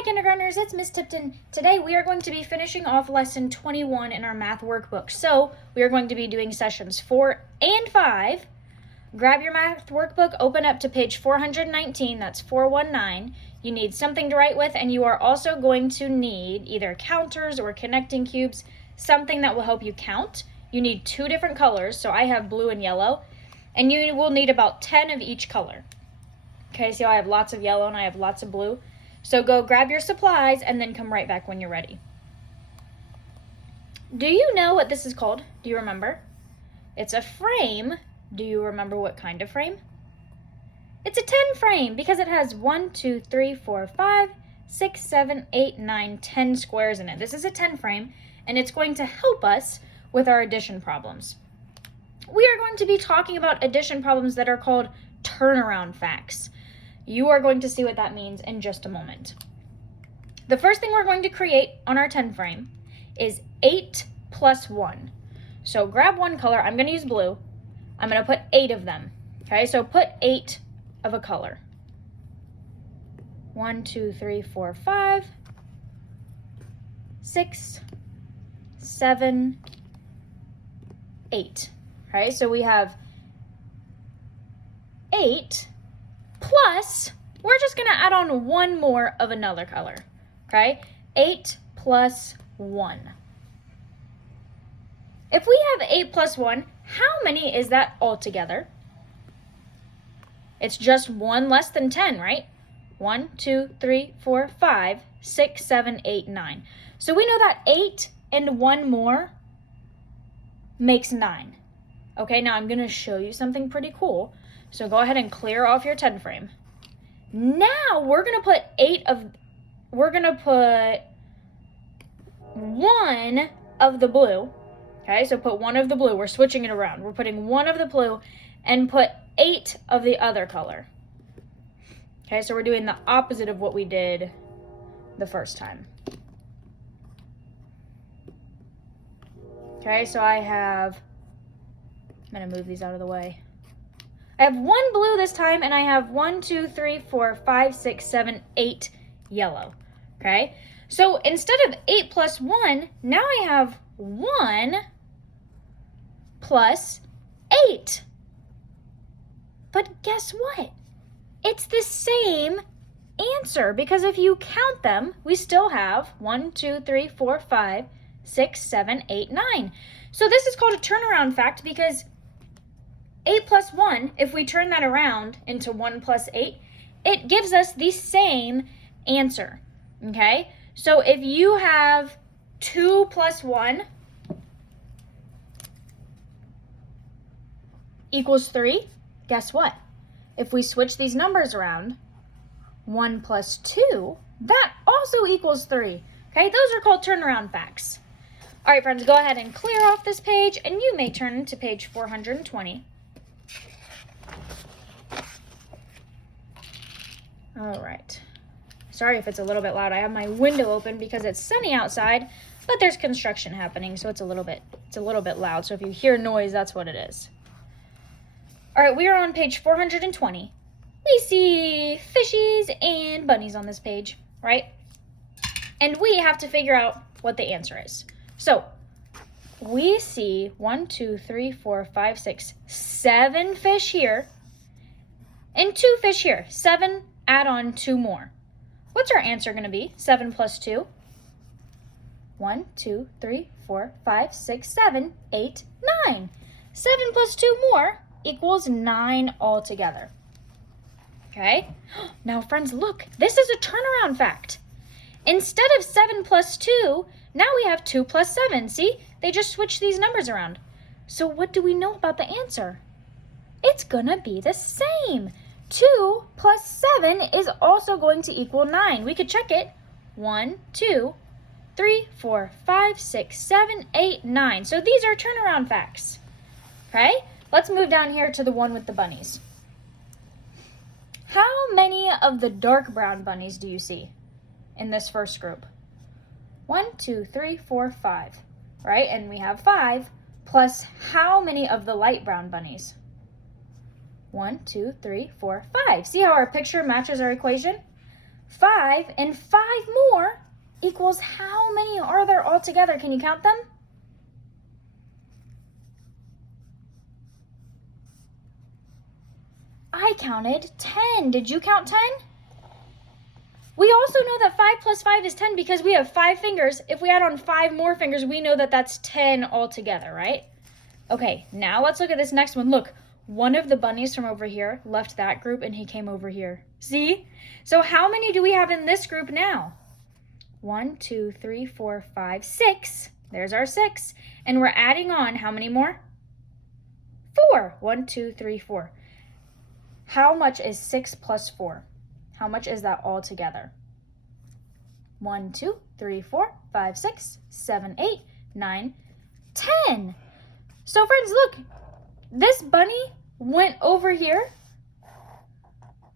Hi kindergartners, it's Miss Tipton. Today we are going to be finishing off lesson 21 in our math workbook. So we are going to be doing sessions 4 and 5. Grab your math workbook, open up to page 419, that's 419. You need something to write with, and you are also going to need either counters or connecting cubes, something that will help you count. You need 2 different colors, so I have blue and yellow, and you will need about 10 of each color. Okay, so I have lots of yellow and I have lots of blue. So go grab your supplies and then come right back when you're ready. Do you know what this is called? Do you remember? It's a frame. Do you remember what kind of frame? It's a 10 frame because it has 1, 2, 3, 4, 5, 6, 7, 8, 9, 10 squares in it. This is a 10 frame and it's going to help us with our addition problems. We are going to be talking about addition problems that are called turnaround facts. You are going to see what that means in just a moment. The first thing we're going to create on our 10 frame is 8 plus 1. So grab one color. I'm going to use blue. I'm going to put 8 of them. Okay, so put 8 of a color. 1, 2, 3, 4, 5, 6, 7, 8. Okay, so we have 8 plus, we're just going to add on one more of another color, okay? 8 plus 1. If we have 8 plus 1, how many is that altogether? It's just 1 less than 10, right? 1, 2, 3, 4, 5, 6, 7, 8, 9. So we know that 8 and 1 more makes 9. Okay, now I'm going to show you something pretty cool. So go ahead and clear off your 10 frame. Now we're going to put 1 of the blue. Okay, so put 1 of the blue. We're switching it around. We're putting 1 of the blue and put 8 of the other color. Okay, so we're doing the opposite of what we did the first time. Okay, so I'm going to move these out of the way. I have 1 blue this time, and I have 1, 2, 3, 4, 5, 6, 7, 8 yellow. Okay? So instead of 8 plus 1, now I have 1 plus 8. But guess what? It's the same answer, because if you count them, we still have 1, 2, 3, 4, 5, 6, 7, 8, 9. So this is called a turnaround fact because 8 plus 1, if we turn that around into 1 plus 8, it gives us the same answer, okay? So if you have 2 plus 1 equals 3, guess what? If we switch these numbers around, 1 plus 2, that also equals 3, okay? Those are called turnaround facts. All right, friends, go ahead and clear off this page, and you may turn to page 420. All right. Sorry if it's a little bit loud. I have my window open because it's sunny outside, but there's construction happening, so it's a little bit loud. So if you hear noise, that's what it is. All right, we are on page 420. We see fishies and bunnies on this page, right? And we have to figure out what the answer is. So we see 1, 2, 3, 4, 5, 6, 7 fish here and 2 fish here. 7, add on 2 more. What's our answer going to be? 7 plus 2. 1, 2, 3, 4, 5, 6, 7, 8, 9. 7 plus 2 more equals 9 altogether. Okay? Now, friends, look. This is a turnaround fact. Instead of 7 plus 2, now we have 2 plus 7. See? They just switched these numbers around. So what do we know about the answer? It's going to be the same. 2 plus 7 is also going to equal 9. We could check it. 1, 2, 3, 4, 5, 6, 7, 8, 9. So these are turnaround facts. Okay? Let's move down here to the one with the bunnies. How many of the dark brown bunnies do you see in this first group? 1, 2, 3, 4, 5. Right? And we have 5 plus how many of the light brown bunnies? 1, 2, 3, 4, 5. See how our picture matches our equation? 5 and 5 more equals how many are there altogether? Can you count them? I counted 10. Did you count 10? We also know that 5 plus 5 is 10 because we have 5 fingers. If we add on 5 more fingers, we know that that's 10 altogether, right? Okay, now let's look at this next one. Look, one of the bunnies from over here left that group and he came over here. See? So how many do we have in this group now? 1, 2, 3, 4, 5, 6. There's our 6. And we're adding on how many more? 4. 1, 2, 3, 4. How much is 6 plus 4? How much is that all together? 1, 2, 3, 4, 5, 6, 7, 8, 9, 10. So friends, look, this bunny went over here,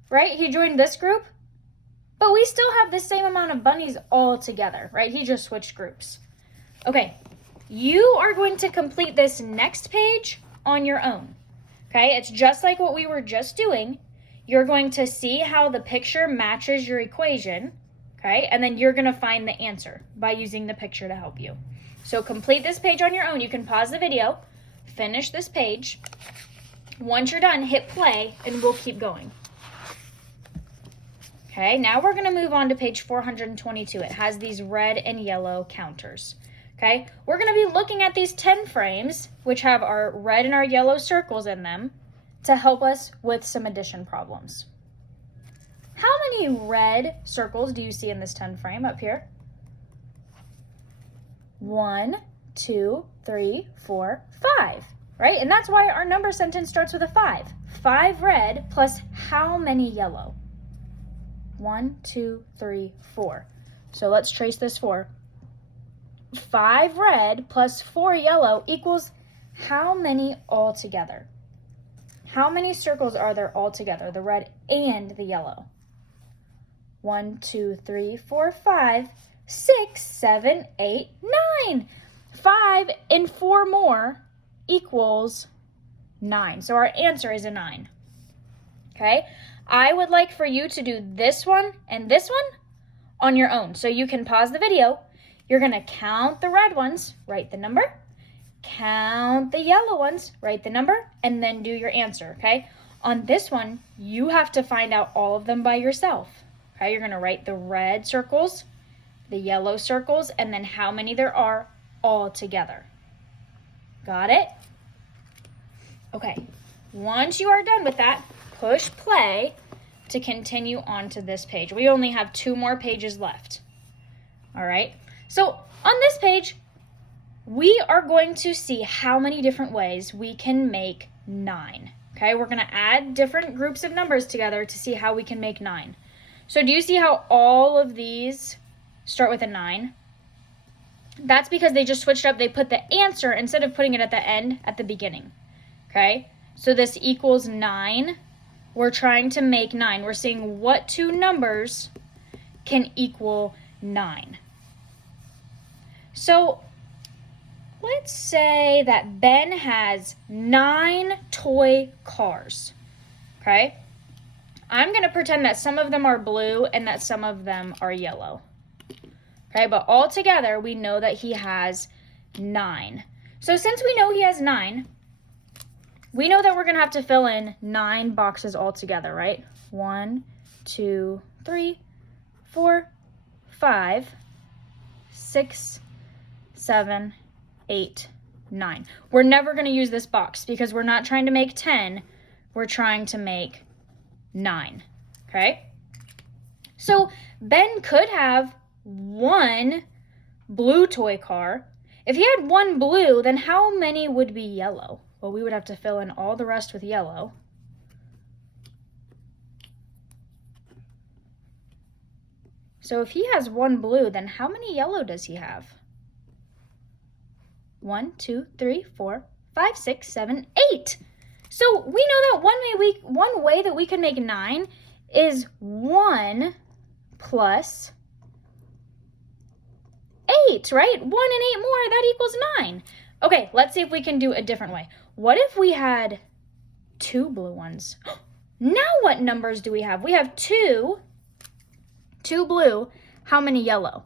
right? He joined this group, but we still have the same amount of bunnies all together, right? He just switched groups. Okay, you are going to complete this next page on your own, okay? It's just like what we were just doing. You're going to see how the picture matches your equation, okay? And then you're going to find the answer by using the picture to help you. So complete this page on your own. You can pause the video, finish this page. Once you're done, hit play, and we'll keep going. Okay, now we're going to move on to page 422. It has these red and yellow counters. Okay, we're going to be looking at these 10 frames, which have our red and our yellow circles in them, to help us with some addition problems. How many red circles do you see in this 10 frame up here? 1, 2, 3, 4, 5, right? And that's why our number sentence starts with a 5. 5 red plus how many yellow? 1, 2, 3, 4. So let's trace this 4. 5 red plus 4 yellow equals how many altogether? How many circles are there altogether, the red and the yellow? 1, 2, 3, 4, 5, 6, 7, 8, 9. 5 and 4 more equals 9. So our answer is a 9. Okay? I would like for you to do this one and this one on your own. So you can pause the video. You're going to count the red ones, write the number. Count the yellow ones, write the number, and then do your answer, okay? On this one, you have to find out all of them by yourself, okay? You're going to write the red circles, the yellow circles, and then how many there are all together. Got it? Okay, once you are done with that, push play to continue on to this page. We only have 2 more pages left, all right? So on this page, we are going to see how many different ways we can make 9. Okay, we're going to add different groups of numbers together to see how we can make 9. So do you see how all of these start with a 9? That's because they just switched up. They put the answer, instead of putting it at the end, at the beginning. Okay, so this equals 9. We're trying to make 9. We're seeing what 2 numbers can equal 9. So let's say that Ben has 9 toy cars, okay? I'm going to pretend that some of them are blue and that some of them are yellow, okay? But all together, we know that he has 9. So since we know he has 9, we know that we're going to have to fill in 9 boxes all together, right? 1, 2, 3, 4, 5, 6, 7, 8, 9. We're never going to use this box because we're not trying to make 10. We're trying to make 9. Okay? So Ben could have 1 blue toy car. If he had 1 blue, then how many would be yellow? Well, we would have to fill in all the rest with yellow. So if he has 1 blue, then how many yellow does he have? 1, 2, 3, 4, 5, 6, 7, 8. So we know that one way that we can make 9 is 1 plus 8, right? 1 and 8 more, that equals 9. Okay, let's see if we can do a different way. What if we had 2 blue ones? Now what numbers do we have? We have 2 2 blue, how many yellow?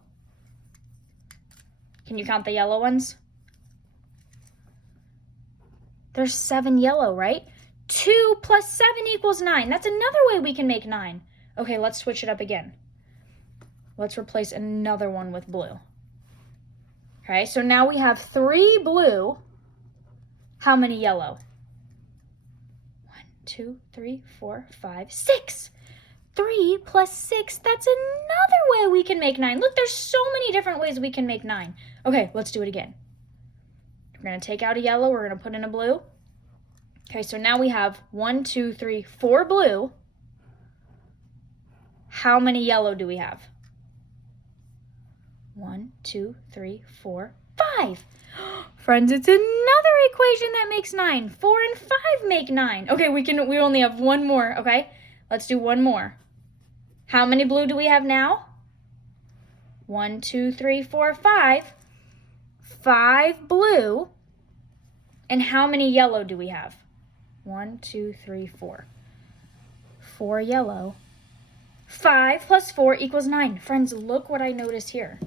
Can you count the yellow ones? There's 7 yellow, right? 2 plus 7 equals 9. That's another way we can make 9. Okay, let's switch it up again. Let's replace another one with blue. Okay, so now we have 3 blue. How many yellow? 1, 2, 3, 4, 5, 6. 3 plus 6, that's another way we can make 9. Look, there's so many different ways we can make 9. Okay, let's do it again. We're going to take out a yellow, we're going to put in a blue. Okay, so now we have 1, 2, 3, 4 blue. How many yellow do we have? 1, 2, 3, 4, 5. Friends, it's another equation that makes 9. 4 and 5 make 9. Okay, we only have one more, okay? Let's do one more. How many blue do we have now? 1, 2, 3, 4, 5. 5 blue. And how many yellow do we have? 1, 2, 3, 4. 4 yellow. 5 plus 4 equals 9. Friends, look what I noticed here.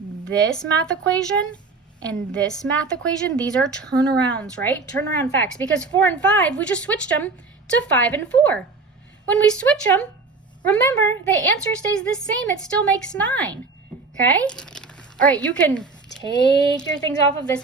This math equation and this math equation, these are turnarounds, right? Turnaround facts. Because 4 and 5, we just switched them to 5 and 4. When we switch them, remember, the answer stays the same. It still makes 9, okay? All right, you can take your things off of this.